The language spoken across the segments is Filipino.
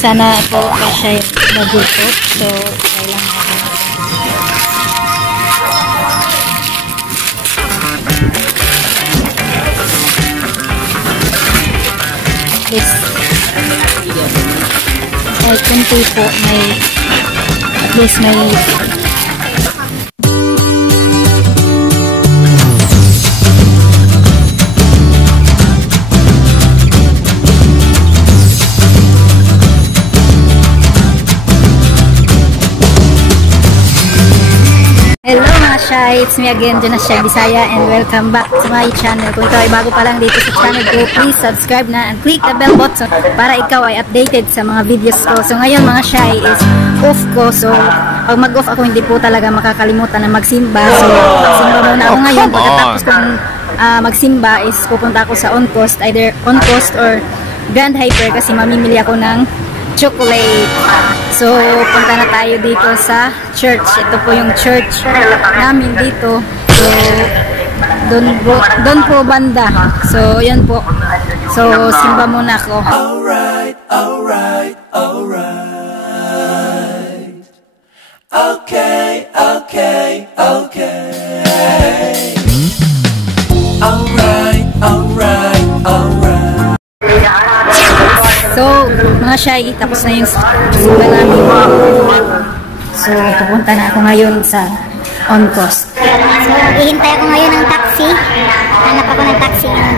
Sana po siya mag-report. So, try lang natin. Please. Kahit kunti po, at least may Hello mga Shy, it's me again, Jonas Shy Bisaya, and welcome back to my channel. Kung ikaw ay bago pa lang dito sa channel ko, please subscribe na and click the bell button para ikaw ay updated sa mga videos ko. So ngayon mga Shy is off ko, so pag mag-off ako hindi po talaga makakalimutan na magsimba. So magsimba muna ako ngayon. Pagkatapos kong magsimba is pupunta ako sa On Coast, either On Coast or Grand Hyper kasi mamimili ako ng chocolate. So, punta na tayo dito sa church. Ito po yung church namin dito. So, doon po banda. So, yan po. So, simba muna ako. Alright, alright, alright. Okay, okay, okay. Alright, alright, alright. So, mga Shy, tapos na yung simba namin. So, pupunta na ako ngayon sa On Coast. So, hihintay ako ngayon ng taxi. Hanap ako ng taxi ngayon.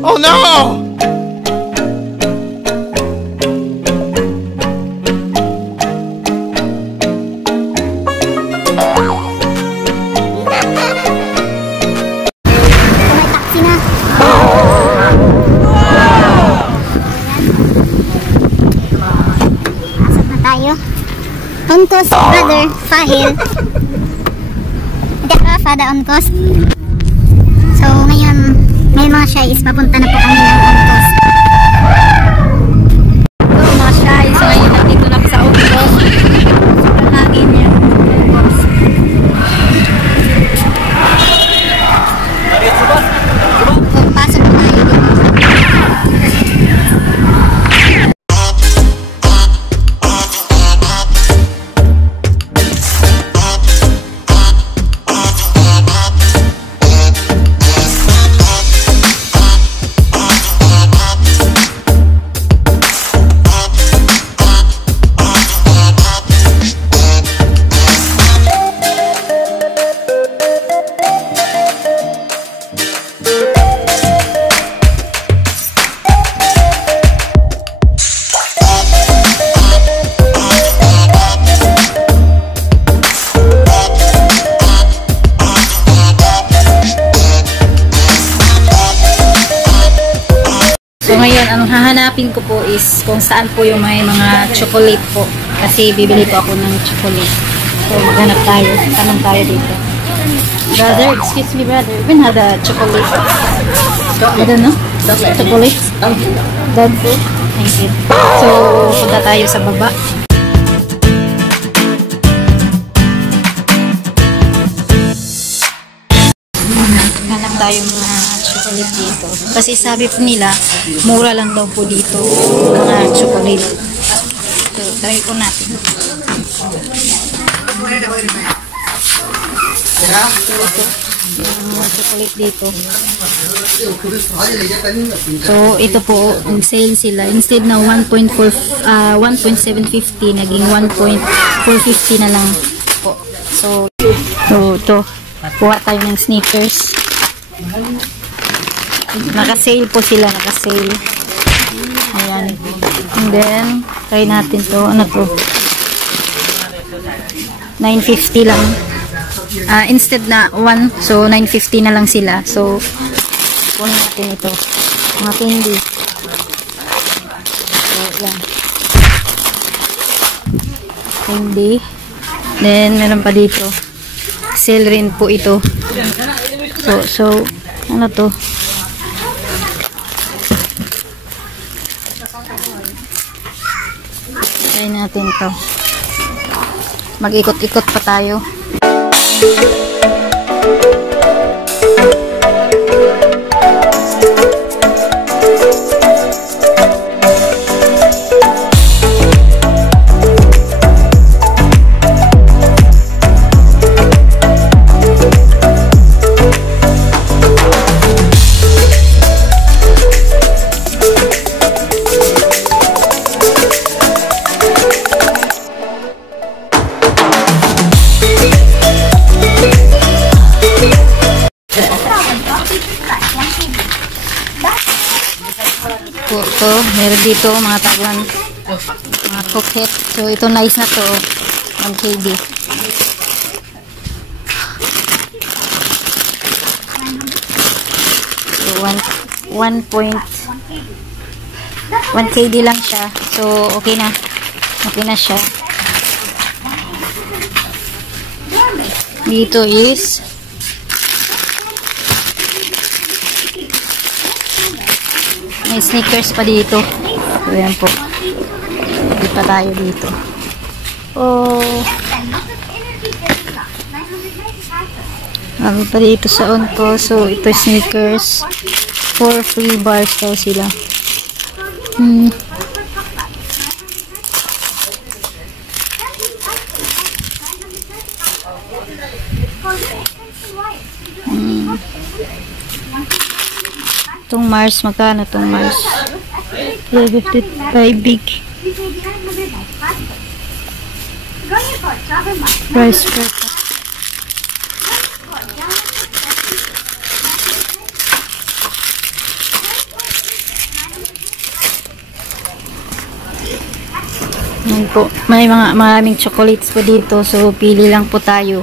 Oh no! On Coast, brother, Fahil. Hindi ka, Fada On Coast. So, ngayon, may mga Shy's, papunta na po kami ng On Coast. So, mga Shy, so ngayon nandito na ako sa On Coast. Sobrang hangin niya. Pasok na tayo dito. So ngayon, ang hahanapin ko po is kung saan po yung may mga chocolate po. Kasi bibili po ako ng chocolate. So maghanap tayo. Tanong tayo dito. Brother, excuse me brother. You can have the chocolate. I don't know. Chocolate? Dog food? Thank you. So, punta tayo sa baba. Hanap tayo mga chocolate dito. Kasi sabi po nila, mura lang daw po dito mga chocolate. So, try po natin. Mga chocolate dito. So, ito po, ang sale sila. Instead na 1.750, naging 1.450 na lang po. So, ito. Kuha tayo ng sneakers. Naka-sale po sila, naka-sale. Ayan. And then, try natin to. Ano to? 950 lang. Instead na 1, so 950 na lang sila. So, kunin natin ito. Mga candy. So, yan. Candy. Then, meron pa dito. Sale rin po ito. So, Ano to? Try natin to. Mag-ikot-ikot pa tayo. Ito, meron dito mga taguan, mga coquette. So ito nice na to, 1 kg. So 1 kg lang siya. So okay na siya. Dito is may sneakers pa dito. So, yan po. Hindi pa tayo dito. Oh. Marami pa dito sa on ko. So, ito sneakers. 4 free bars daw sila. Itong Mars, magkano itong Mars? 355 big. Price per cup. Yan po. May maraming chocolates po dito. So, pili lang po tayo.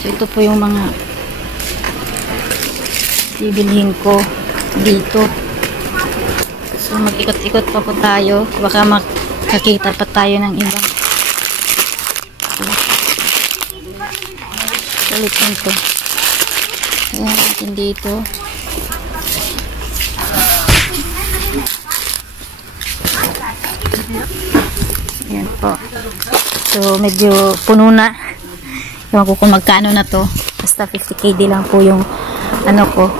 So, ito po yung mga bibilihin ko dito. So mag-ikot-ikot pa po tayo, baka makakita pa tayo ng iba. Ulitin ko. Ayan natin dito. Ayan po. So medyo puno na. Ewan ko kung magkano na to. Basta 50 KD lang po yung ano ko.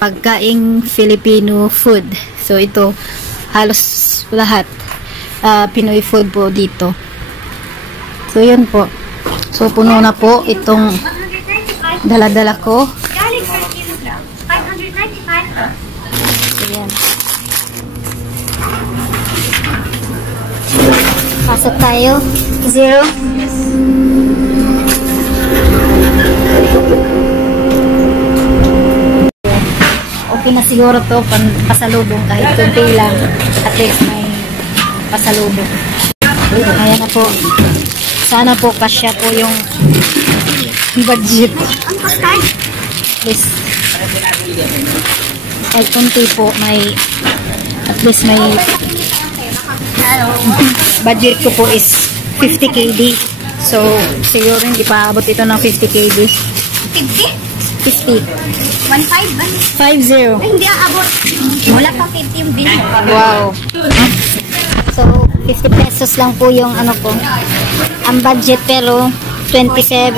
Pagkaing Filipino food. So ito halos lahat Pinoy food po dito. So yun po. So puno na po itong dala-dala ko. So yan. Pasok tayo. 0. Okay na siguro to pasalubong kahit kunti lang. At least may pasalubong. Ayan na po. Sana po kasya po yung budget. Please. Kahit kunti po may at least may budget ko po is 50 KD. So, siguro hindi pa abot ito ng 50 KD. 50? 1.5 ba? 50. Ay, hindi aabot. Wala pa 50 yung bin. Wow. So, 50 pesos lang po yung ano ko. Ang budget pero 27.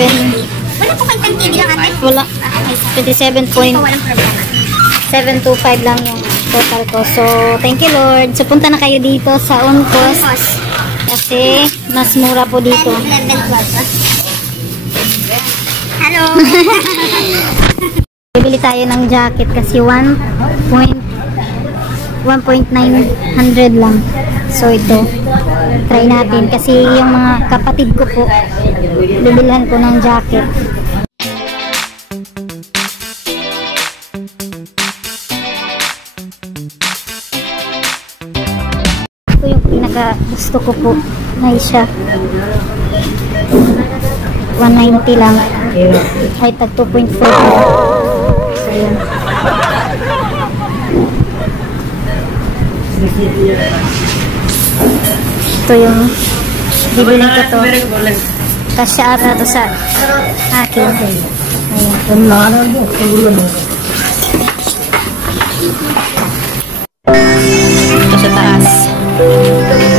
Wala po kang 10 KD lang ate? Wala. 27.725 lang yung total ko. So, thank you Lord. So, punta na kayo dito sa Uncos. Kasi, mas mura po dito. Hello! Bibili tayo ng jacket kasi 1.900 lang. So, ito. Try natin. Kasi yung mga kapatid ko po, bibilhan ko ng jacket. Ito yung pinaka gusto ko po. Nice siya. 190 lang. Ay, tag 2.4. So, yun. Ito yung Bibili ko to. Kasya ata to sa akin. Ayan. Ito sa taas.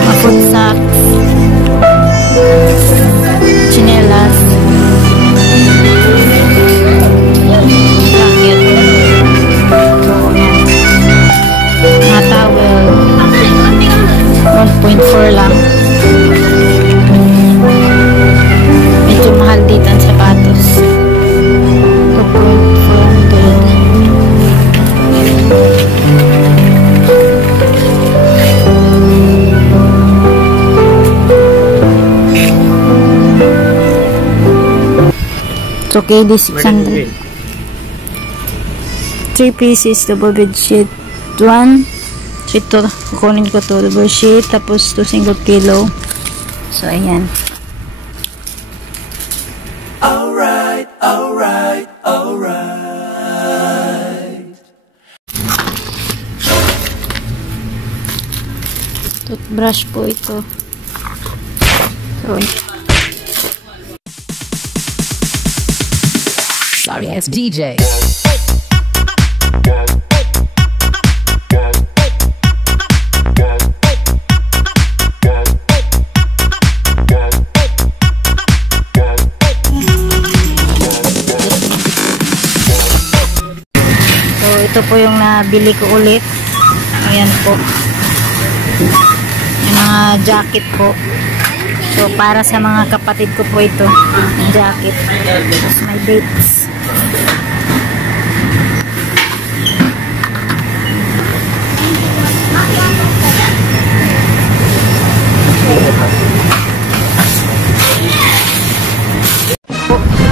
Mga food socks. Chinelas. Jacket. Mga towel. 1.4 lang. Medyo mahal dito ang sapatos. 2.400. It's okay, this 600. 3 pieces, double bed sheet. 1. Ito, kukunin ko to, double sheet, tapos 2 single pillow. So, ayan. Alright, alright, alright. Toothbrush po ito. So, sorry ass DJ. ito po yung nabili ko ulit. Ayan po. Yung mga jacket po. So, para sa mga kapatid ko po ito. Yung jacket. Tapos may dates.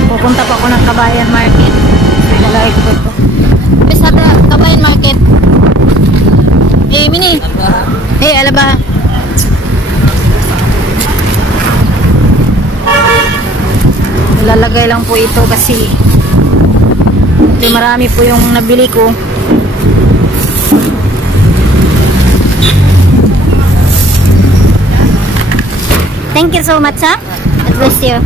Pupunta pa ako ng Kabayan Market. Nalike ko ito. Sa Kabayan Market. Mini. Alaba. Lalagay lang po ito kasi marami po yung nabili ko. Thank you so much, ha? God bless you.